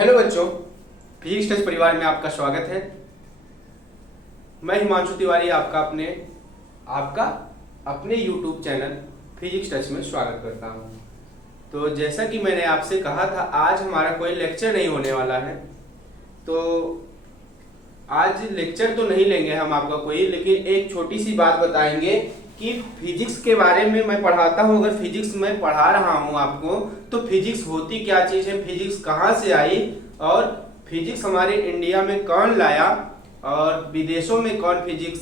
Hello बच्चों, physics test परिवार में आपका स्वागत है। मैं हिमांशु तिवारी आपका अपने YouTube चैनल फिजिक्स टेस्ट में स्वागत करता हूं। तो जैसा कि मैंने आपसे कहा था, आज हमारा कोई लेक्चर नहीं होने वाला है। तो आज लेक्चर तो नहीं लेंगे हम आपका कोई, लेकिन एक छोटी सी बात बताएंगे कि फिजिक्स के बारे में मैं पढ़ाता हूं। अगर फिजिक्स में पढ़ा रहा हूं आपको, तो फिजिक्स होती क्या चीज है, फिजिक्स कहां से आई और फिजिक्स हमारे इंडिया में कौन लाया और विदेशों में कौन फिजिक्स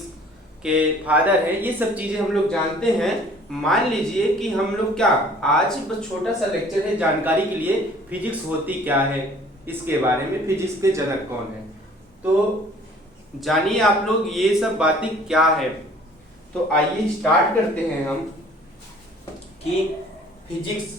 के फादर है, ये सब चीजें हम लोग जानते हैं। मान लीजिए कि हम लोग क्या, आज बस छोटा सा लेक्चर है जानकारी के लिए, फिजिक्स होती क्या है इसके बारे में, फिजिक्स के जनक कौन है। तो जानिए आप लोग ये सब बातें क्या है। तो आइए स्टार्ट करते हैं हम कि फिजिक्स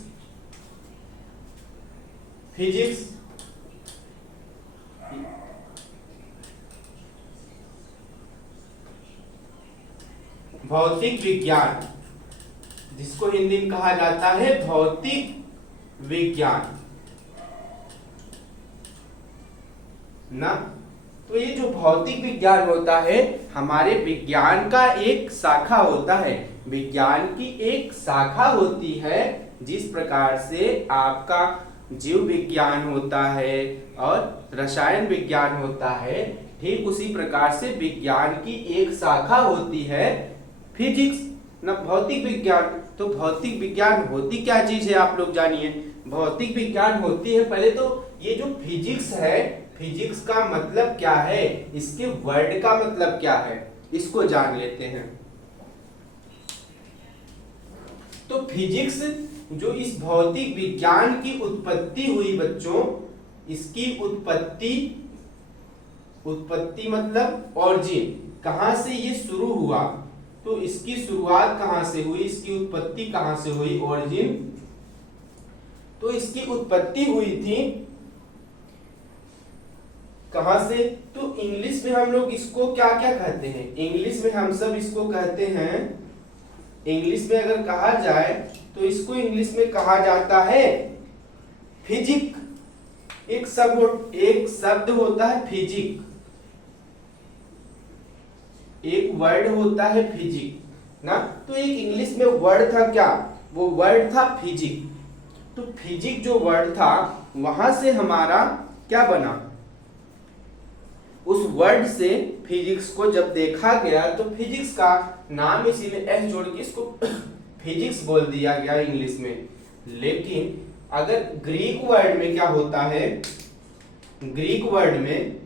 भौतिक विज्ञान, जिसको हिंदी में कहा जाता है भौतिक विज्ञान ना। तो ये जो भौतिक विज्ञान होता है, हमारे विज्ञान का एक शाखा होता है, विज्ञान की एक शाखा होती है। जिस प्रकार से आपका जीव विज्ञान होता है और रसायन विज्ञान होता है, ठीक उसी प्रकार से विज्ञान की एक शाखा होती है फिजिक्स ना, भौतिक विज्ञान। तो भौतिक विज्ञान होती क्या चीज है आप लोग जानिए। भौतिक विज्ञान होती है, पहले तो ये जो फिजिक्स है, फिजिक्स का मतलब क्या है, इसके वर्ड का मतलब क्या है, इसको जान लेते हैं। तो फिजिक्स जो इस भौतिक विज्ञान की उत्पत्ति हुई बच्चों, इसकी उत्पत्ति मतलब ऑरिजिन, कहां से ये शुरू हुआ, तो इसकी शुरुआत कहां से हुई, इसकी उत्पत्ति कहां से हुई, ऑरिजिन। तो इसकी उत्पत्ति हुई थी कहां से, तो इंग्लिश में हम लोग इसको क्या क्या कहते हैं, इंग्लिश में हम सब इसको कहते हैं, इंग्लिश में अगर कहा जाए तो इसको इंग्लिश में कहा जाता है फिजिक। एक शब्द होता है फिजिक, एक वर्ड होता है फिजिक ना। तो एक इंग्लिश में वर्ड था क्या, वो वर्ड था फिजिक। तो फिजिक जो वर्ड था, वहां से हमारा क्या बना, उस वर्ड से फिजिक्स को जब देखा गया तो फिजिक्स का नाम इसीलिए एस जोड़ के इसको फिजिक्स बोल दिया गया इंग्लिश में। लेकिन अगर ग्रीक वर्ड में क्या होता है, ग्रीक वर्ड में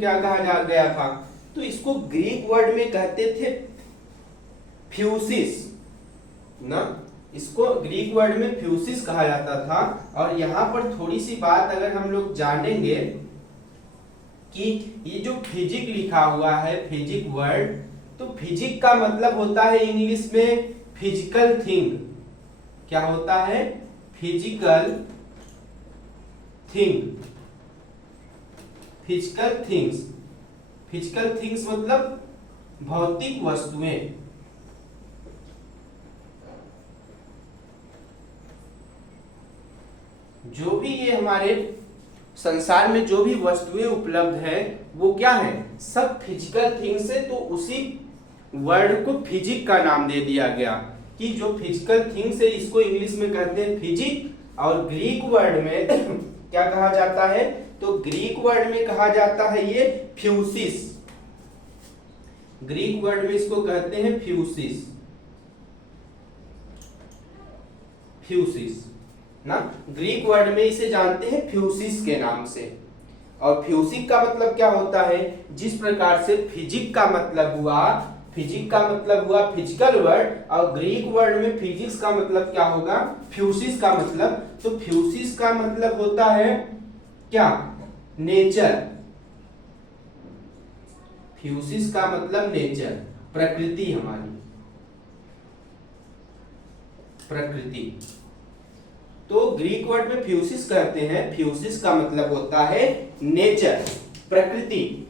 क्या कहा गया था, तो इसको ग्रीक वर्ड में कहते थे फ्यूसिस ना, इसको ग्रीक वर्ड में फ्यूसिस कहा जाता था। और यहां पर थोड़ी सी बात अगर हम लोग जानेंगे कि ये जो फिजिक लिखा हुआ है, फिजिक वर्ड, तो फिजिक का मतलब होता है इंग्लिश में फिजिकल थिंग। क्या होता है, physical thing, physical things. Physical things मतलब भौतिक वस्तुएं। जो भी ये हमारे संसार में जो भी वस्तुएं उपलब्ध है, वो क्या है, सब फिजिकल थिंग्स है। तो उसी वर्ड को फिजिक का नाम दे दिया गया कि जो फिजिकल थिंग्स है, इसको इंग्लिश में कहते हैं फिजिक। और ग्रीक वर्ड में क्या कहा जाता है, तो ग्रीक वर्ड में कहा जाता है ये फ्यूसिस। ग्रीक वर्ड में इसको कहते हैं फ्यूसिस, फ्यूसिस ना। ग्रीक वर्ड में इसे जानते हैं फ्यूसिस के नाम से। और फ्यूसिक का मतलब क्या होता है, जिस प्रकार से फिजिक का मतलब हुआ फिजिकल वर्ड, और ग्रीक वर्ड में फिजिक्स का मतलब क्या होगा, फ्यूसिस का मतलब। तो फ्यूसिस का मतलब होता है क्या, नेचर। फ्यूसिस का मतलब नेचर, प्रकृति, हमारी प्रकृति। तो ग्रीक वर्ड में फ्यूसिस कहते हैं, फ्यूसिस का मतलब होता है नेचर, प्रकृति।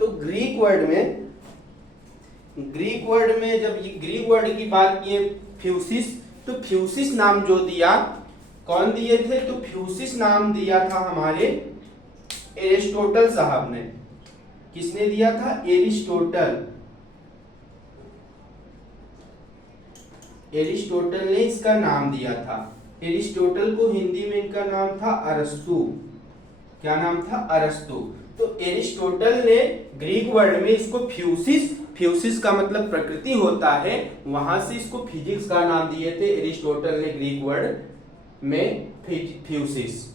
तो ग्रीक वर्ड में जब ग्रीक वर्ड की बात किए फ्यूसिस। तो फ्यूसिस नाम जो दिया, कौन दिए थे? तो फ्यूसिस नाम दिया था हमारे एरिस्टोटल साहब ने। किसने दिया था? एरिस्टोटल। एरिस्टोटल ने इसका नाम दिया था। एरिस्टोटल को हिंदी में इनका नाम था अरस्तु। क्या नाम था? अरस्तु। तो एरिस्टोटल ने ग्रीक वर्ड में इसको फ्यूसिस, फ्यूसिस का मतलब प्रकृति होता है, वहां से इसको फिजिक्स का नाम दिए थे एरिस्टोटल ने ग्रीक वर्ड में फ्यूसिस।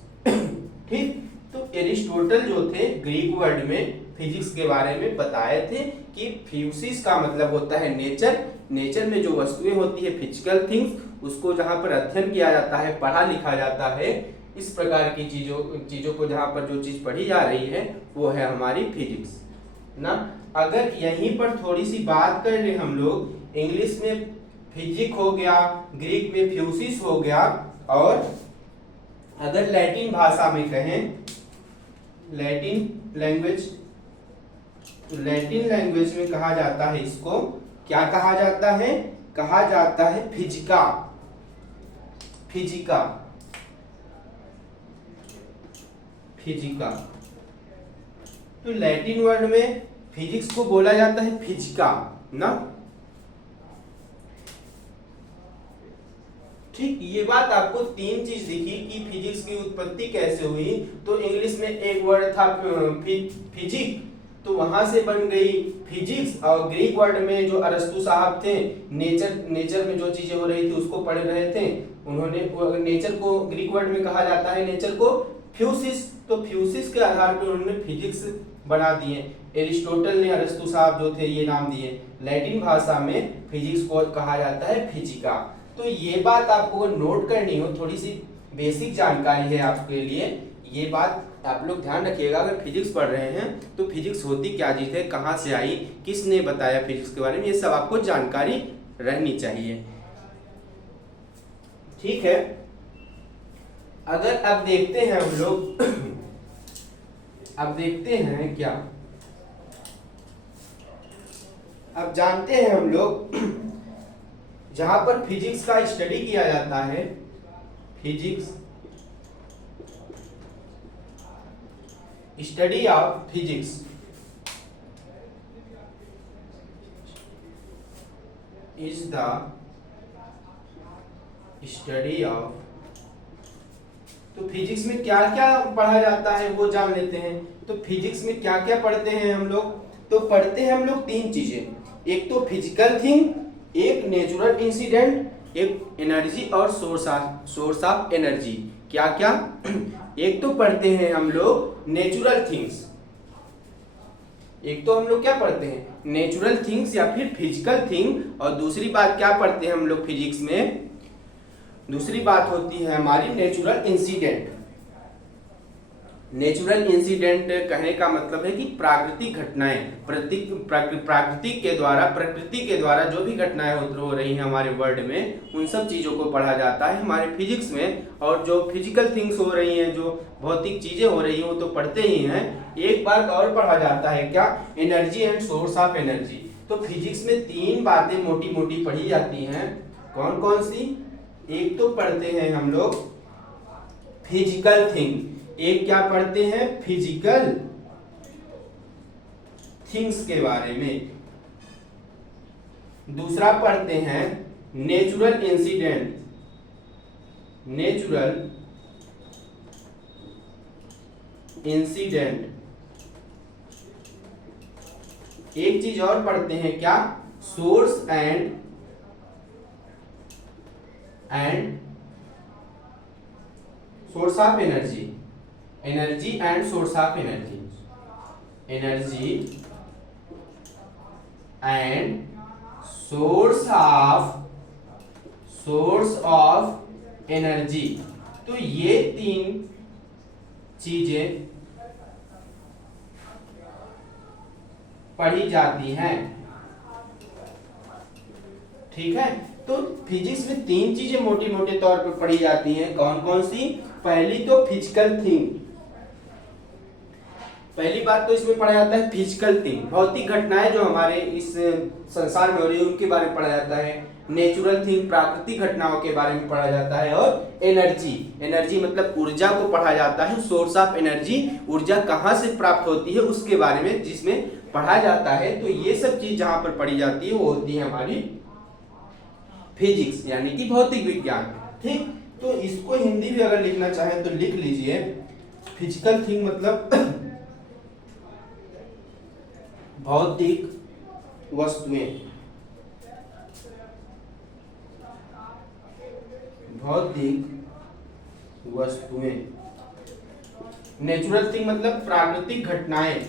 ठीक। तो एरिस्टोटल जो थे ग्रीक वर्ड में फिजिक्स के बारे में बताए थे कि फ्यूसिस का मतलब होता है नेचर। नेचर में जो वस्तुएं होती है, फिजिकल थिंग्स, उसको जहां पर अध्ययन किया जाता है, पढ़ा लिखा जाता है, इस प्रकार की चीजों को जहां पर जो चीज पढ़ी जा रही है वो है हमारी फिजिक्स ना। अगर यहीं पर थोड़ी सी बात कर ले हम लोग, इंग्लिश में फिजिक हो गया, ग्रीक में फ्यूसिस हो गया, और अगर लैटिन भाषा में कहें, लैटिन लैंग्वेज में कहा जाता है इसको, क्या कहा जाता है? कहा जाता है फिजिका। फिजिका, फिजिका। तो लैटिन वर्ड में फिजिक्स को बोला जाता है फिजिका ना। ठीक। ये बात आपको तीन चीज दिखी कि फिजिक्स की उत्पत्ति कैसे हुई। तो इंग्लिश में एक वर्ड था फिजिक, तो वहां से बन गई फिजिक्स। और ग्रीक वर्ड में जो अरस्तु साहब थे, नेचर में जो चीजें हो रही थी उसको पढ़ रहे थे, उन्होंने नेचर को ग्रीक वर्ड में कहा जाता है नेचर को फ्यूसिस। तो फ्यूसिस के आधार पर उन्होंने फिजिक्स बना दिए। एरिस्टोटल ने, अरस्तु साहब जो थे, ये नाम दिए। लैटिन भाषा में फिजिक्स को कहा जाता है फिजिका। तो ये बात आपको नोट करनी हो, थोड़ी सी बेसिक जानकारी है आपके लिए, ये बात आप लोग ध्यान रखिएगा। अगर फिजिक्स पढ़ रहे हैं तो फिजिक्स होती क्या चीज है, कहाँ से आई, किसने बताया फिजिक्स के बारे में, ये सब आपको जानकारी रहनी चाहिए। ठीक है। अगर अब देखते हैं हम लोग अब देखते हैं क्या, अब जानते हैं हम लोग जहां पर फिजिक्स का स्टडी किया जाता है, physics, study of physics, is the study of. तो फिजिक्स में क्या क्या पढ़ा जाता है वो जान लेते हैं। तो फिजिक्स में क्या क्या पढ़ते हैं हम लोग? तो पढ़ते हैं हम लोग तीन चीजें, एक तो फिजिकल थिंग, एक नेचुरल इंसिडेंट, एक एनर्जी और सोर्स ऑफ एनर्जी। क्या क्या? एक तो पढ़ते हैं हम लोग नेचुरल थिंग्स, एक तो हम लोग क्या पढ़ते हैं? नेचुरल थिंग्स या फिर फिजिकल थिंग। और दूसरी बात क्या पढ़ते हैं हम लोग फिजिक्स में? दूसरी बात होती है हमारी नेचुरल इंसिडेंट। नेचुरल इंसिडेंट कहने का मतलब है कि प्राकृतिक घटनाएं, प्रकृति के द्वारा जो भी घटनाएं हो रही हैं हमारे वर्ल्ड में, उन सब चीजों को पढ़ा जाता है हमारे फिजिक्स में। और जो फिजिकल थिंग्स हो रही हैं, जो भौतिक चीजें हो रही हैं, वो तो पढ़ते ही हैं। एक बात और पढ़ा जाता है क्या? Energy and source of energy. तो फिजिक्स में तीन बातें मोटी मोटी पढ़ी जाती हैं। कौन कौन सी? एक तो पढ़ते हैं हम लोग फिजिकल थिंग, एक क्या पढ़ते हैं? फिजिकल थिंग्स के बारे में। दूसरा पढ़ते हैं नेचुरल इंसिडेंट, नेचुरल इंसिडेंट। एक चीज और पढ़ते हैं क्या? Source and source of energy, energy and source of energy, energy and source of energy. तो ये तीन चीजें पढ़ी जाती हैं। ठीक है। तो फिजिक्स में तीन चीजें मोटे मोटे तौर पर पढ़ी जाती हैं। कौन कौन सी? पहली तो फिजिकल थिंग, पहली बात तो इसमें पढ़ा जाता है फिजिकल थिंग, भौतिक घटनाएं जो हमारे इस संसार में हो रही है उनके बारे में पढ़ा जाता है। नेचुरल थिंग, प्राकृतिक घटनाओं के बारे में पढ़ा जाता है। और एनर्जी, एनर्जी मतलब ऊर्जा को पढ़ा जाता है। सोर्स ऑफ एनर्जी, ऊर्जा कहाँ से प्राप्त होती है उसके बारे में जिसमें पढ़ा जाता है। तो ये सब चीज जहां पर पढ़ी जाती है वो होती है हमारी फिजिक्स, यानी कि भौतिक विज्ञान। ठीक, तो इसको हिंदी में अगर लिखना चाहें तो लिख लीजिए फिजिकल थिंग मतलब भौतिक वस्तुएं, भौतिक वस्तुएं। नेचुरल थिंग मतलब प्राकृतिक घटनाएं,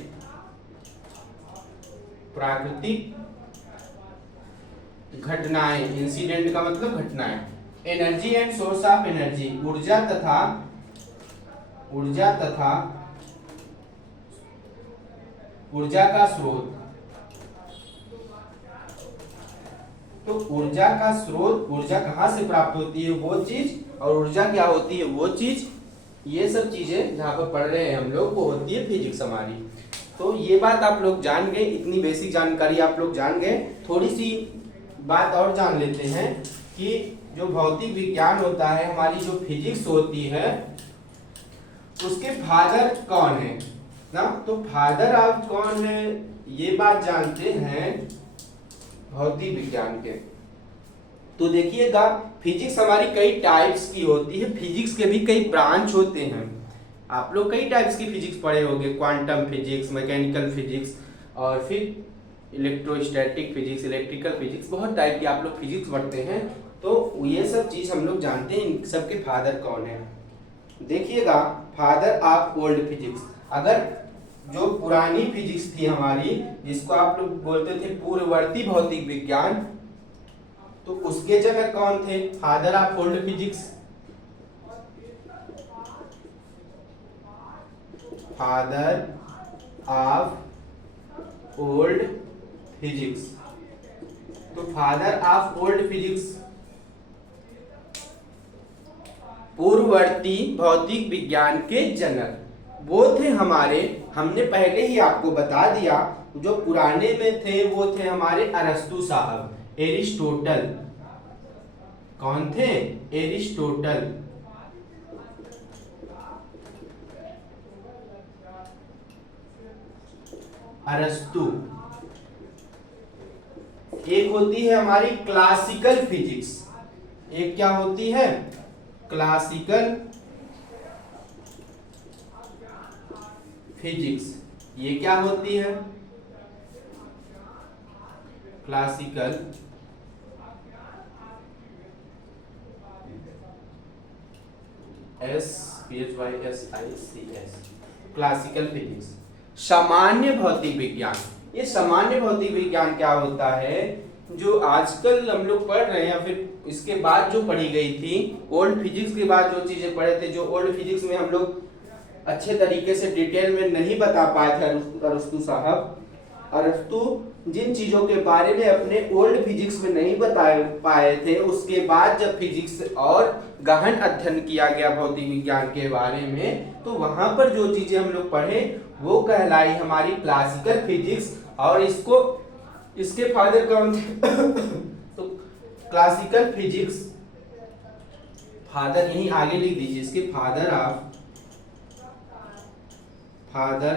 प्राकृतिक घटनाएं, इंसिडेंट का मतलब घटनाएं। Energy and source of energy, ऊर्जा तथा ऊर्जा का स्रोत। तो ऊर्जा का स्रोत, ऊर्जा कहाँ से प्राप्त होती है वो चीज, और ऊर्जा क्या होती है वो चीज, ये सब चीजें जहाँ पर पढ़ रहे हैं हम लोग वो होती है फिजिक्स हमारी। तो ये बात आप लोग जान गए, इतनी बेसिक जानकारी आप लोग जान गए। थोड़ी सी बात और जान लेते हैं कि जो भौतिक विज्ञान होता है, हमारी जो फिजिक्स होती है उसके फादर कौन है ना। तो फादर आप कौन है ये बात जानते हैं भौतिक विज्ञान के। तो देखिएगा फिजिक्स हमारी कई टाइप्स की होती है, फिजिक्स के भी कई ब्रांच होते हैं। आप लोग कई टाइप्स की फिजिक्स पढ़े होंगे, क्वांटम फिजिक्स, मैकेनिकल फिजिक्स, और फिर इलेक्ट्रोस्टैटिक फिजिक्स, इलेक्ट्रिकल फिजिक्स, बहुत टाइप की आप लोग फिजिक्स पढ़ते हैं। तो ये सब चीज हम लोग जानते हैं, इन सबके फादर कौन है। देखिएगा फादर ऑफ ओल्ड फिजिक्स, अगर जो पुरानी फिजिक्स थी हमारी, जिसको आप लोग बोलते थे पूर्ववर्ती भौतिक विज्ञान, तो उसके जनक कौन थे, father of old physics, father of old physics. तो फादर ऑफ ओल्ड फिजिक्स पूर्ववर्ती भौतिक विज्ञान के जनक वो थे हमारे, हमने पहले ही आपको बता दिया, जो पुराने में थे वो थे हमारे अरस्तु साहब, एरिस्टोटल। कौन थे, एरिस्टोटल। अरस्तु। एक होती है हमारी क्लासिकल फिजिक्स, एक क्या होती है, क्लासिकल फिजिक्स। ये क्या होती है, क्लासिकल क्लासिकल फिजिक्स। सामान्य भौतिक विज्ञान, ये सामान्य भौतिक विज्ञान क्या होता है, जो आजकल हम लोग पढ़ रहे हैं या फिर इसके बाद जो पढ़ी गई थी, ओल्ड फिजिक्स के बाद जो चीजें पढ़े थे, जो ओल्ड फिजिक्स में हम लोग अच्छे तरीके से डिटेल में नहीं बता पाए थे अरस्तु साहब। अरस्तु जिन चीजों के बारे में अपने ओल्ड फिजिक्स में नहीं बता पाए थे, उसके बाद जब फिजिक्स और गहन अध्ययन किया गया भौतिक विज्ञान के बारे में, तो वहां पर जो चीजें हम लोग पढ़े वो कहलाई हमारी क्लासिकल फिजिक्स। और इसके फादर कौन थे तो क्लासिकल फिजिक्स, फादर यहीं आगे लिख दीजिए इसके, फादर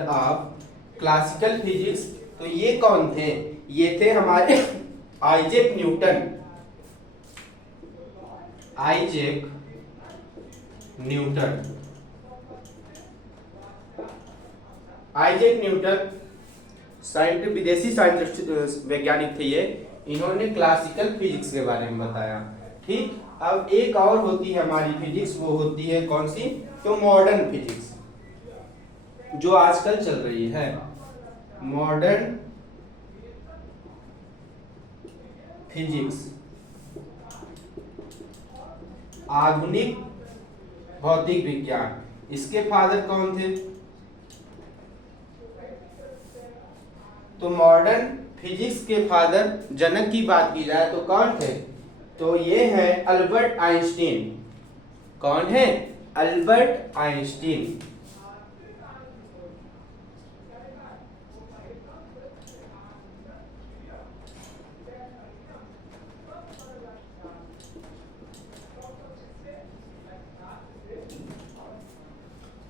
ऑफ क्लासिकल फिजिक्स। तो ये कौन थे, ये थे हमारे Isaac Newton. Isaac Newton, Isaac Newton scientist, विदेशी साइंटिस्ट वैज्ञानिक थे ये, इन्होंने क्लासिकल फिजिक्स के बारे में बताया। ठीक, अब एक और होती है हमारी फिजिक्स, वो होती है कौन सी, तो मॉडर्न फिजिक्स, जो आजकल चल रही है, मॉडर्न फिजिक्स, आधुनिक भौतिक विज्ञान। इसके फादर कौन थे, तो मॉडर्न फिजिक्स के फादर, जनक की बात की जाए तो कौन थे, तो ये है अल्बर्ट आइंस्टीन। कौन है, अल्बर्ट आइंस्टीन।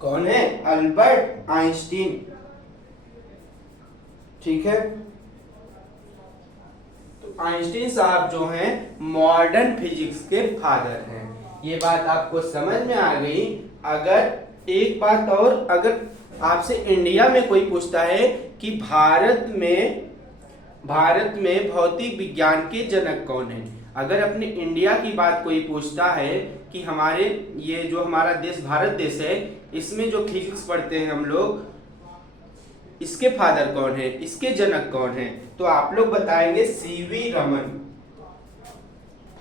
कौन है? Albert Einstein. ठीक है, तो आइंस्टीन साहब जो हैं मॉडर्न फिजिक्स के फादर हैं। ये बात आपको समझ में आ गई। अगर एक बात और, अगर आपसे इंडिया में कोई पूछता है कि भारत में भौतिक विज्ञान के जनक कौन है, अगर अपने इंडिया की बात कोई पूछता है कि हमारे ये जो हमारा देश भारत देश है, इसमें जो फिजिक्स पढ़ते हैं हम लोग, इसके फादर कौन है, इसके जनक कौन है, तो आप लोग बताएंगे CV Raman,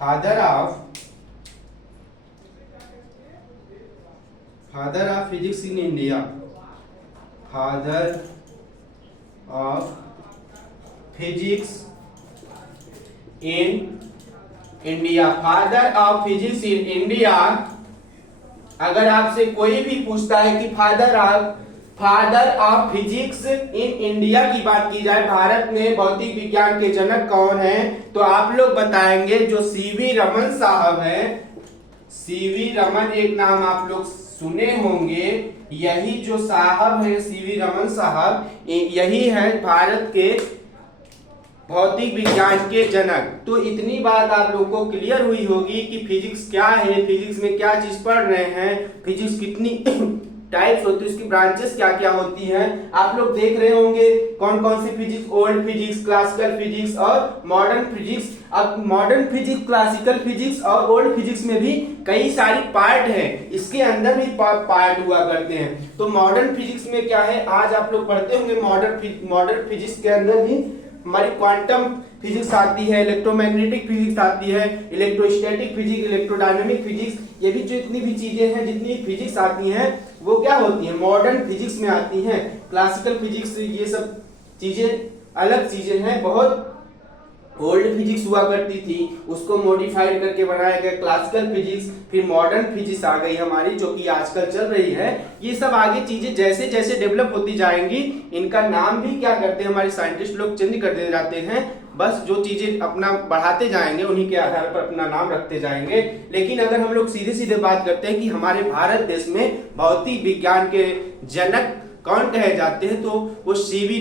father of physics in India, father of physics in India, father of physics in India. अगर आपसे कोई भी पूछता है कि father of physics in India की बात की जाए, भारत में भौतिक विज्ञान के जनक कौन है, तो आप लोग बताएंगे जो सीवी रमन साहब हैं। सीवी रमन एक नाम आप लोग सुने होंगे, यही जो साहब हैं सीवी रमन साहब, यही है भारत के भौतिक विज्ञान के जनक। तो इतनी बात आप लोगों को क्लियर हुई होगी कि फिजिक्स क्या है, फिजिक्स में क्या चीज पढ़ रहे हैं, फिजिक्स कितनी टाइप्स होती है, उसकी ब्रांचेस क्या क्या होती हैं। आप लोग देख रहे होंगे कौन कौन सी physics, old physics, classical physics और मॉडर्न फिजिक्स। अब मॉडर्न फिजिक्स, क्लासिकल फिजिक्स और ओल्ड फिजिक्स में भी कई सारी पार्ट है, इसके अंदर भी पार्ट हुआ करते हैं। तो मॉडर्न फिजिक्स में क्या है, आज आप लोग पढ़ते होंगे मॉडर्न फिजिक्स के अंदर भी हमारी क्वांटम फिजिक्स आती है, इलेक्ट्रोमैग्नेटिक फिजिक्स आती है, इलेक्ट्रोस्टैटिक फिजिक्स, इलेक्ट्रोडायनेमिक फिजिक्स। ये भी जो इतनी भी चीजें हैं, जितनी फिजिक्स आती हैं, वो क्या होती है, मॉडर्न फिजिक्स में आती हैं। क्लासिकल फिजिक्स, ये सब चीजें अलग चीजें हैं। बहुत ओल्ड फिजिक्स हुआ करती थी, उसको मॉडिफाइड करके बनाया गया क्लासिकल फिजिक्स। फिर मॉडर्न फिजिक्स आ गई हमारी, जो कि आजकल चल रही है। ये सब आगे चीजें जैसे जैसे डेवलप होती जाएंगी, इनका नाम भी क्या करते हैं हमारे साइंटिस्ट लोग, चेंज करते जाते हैं। बस जो चीजें अपना बढ़ाते जाएंगे, उन्हीं के आधार पर अपना नाम रखते जाएंगे। लेकिन अगर हम लोग सीधे सीधे बात करते हैं कि हमारे भारत देश में भौतिक विज्ञान के जनक कौन कहे जाते हैं, तो वो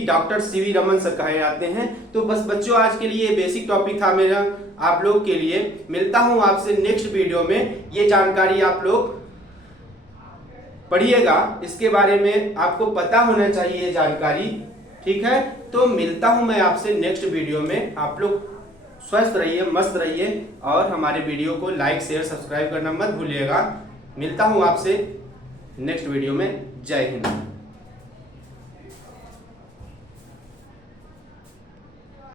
डॉक्टर सीवी रमन सर कहे जाते हैं। तो बस बच्चों, आज के लिए बेसिक टॉपिक था मेरा आप लोग के लिए। मिलता हूं आपसे नेक्स्ट वीडियो में। ये जानकारी आप लोग पढ़िएगा, इसके बारे में आपको पता होना चाहिए ये जानकारी। ठीक है, तो मिलता हूं मैं आपसे नेक्स्ट वीडियो में। आप लोग स्वस्थ रहिए, मस्त रहिए और हमारे वीडियो को लाइक, शेयर, सब्सक्राइब करना मत भूलिएगा। मिलता हूं आपसे नेक्स्ट वीडियो में। जय हिंद।